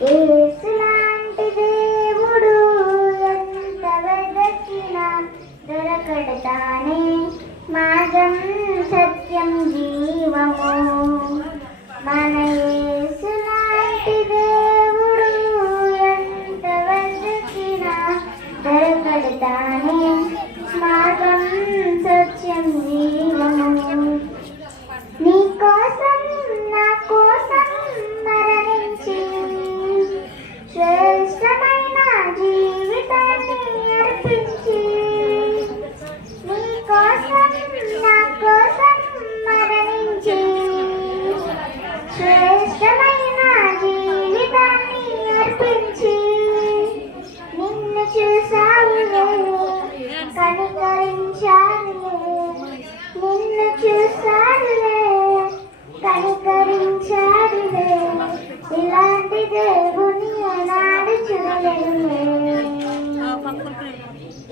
యేసులాంటి దేవుడు ఎంత వెదకినా దొరకడతానే మార్గం సత్యం జీవము. మన యేసులాంటి దేవుడు ఎంత వెదకినా దొరకడతానే మార్గం సత్యం జీవము. నీ కోసం నా కోసం మరణించి శ్రేష్టమైన జీవితాన్ని అర్పించి, నీ కోసం నా కోసం మరణించి శ్రేష్టమైన జీవితాన్ని అర్పించి, నిన్ను చూసావులే కనికరించానులే, నిన్ను చూసానులే కనికరించాడులే, ఇలాంటి దేవుని ఏనాడు చూడలేదులే,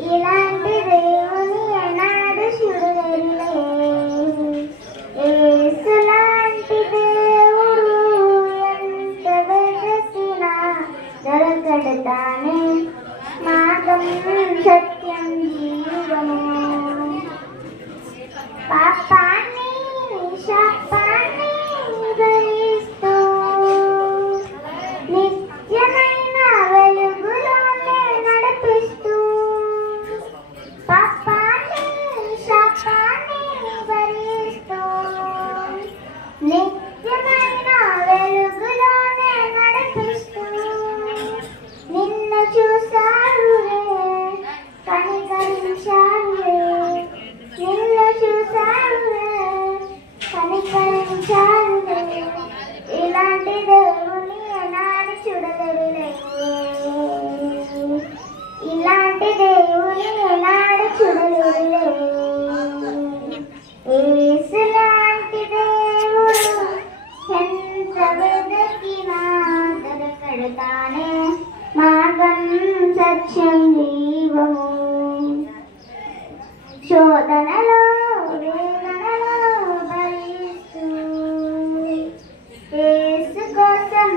ఇలాంటి దేవుని ఏనాడు చూడలేదులే. యేసులాంటి దేవుడు ఎంత వెదకినా దొరకడతానే మార్గం సత్యం జీవము. పాపాన్ని శాపాన్ని భరిస్తూ నిత్యమైన వెలుగులోనే నడిపిస్తూ, పాపాన్ని శాపాన్ని భరిస్తూ నిత్యమైన వెలుగులోనే నడిపిస్తూ, నిన్ను చూసారులే కనికరించారులే, నిన్ను చూసారులే కనికరించారులే, ఇలాంటి దేవుని ఏనాడు చూడలేదులే, ఇలాంటి దేవుని ఏనాడు చూడలేదులే. యేసులాంటి దేవుడు ఎంత వెదకినా దొరకడతానే మార్గం సత్యం జీవము. శోధనలో వేదనలో భరిస్తూ యేసు కోసం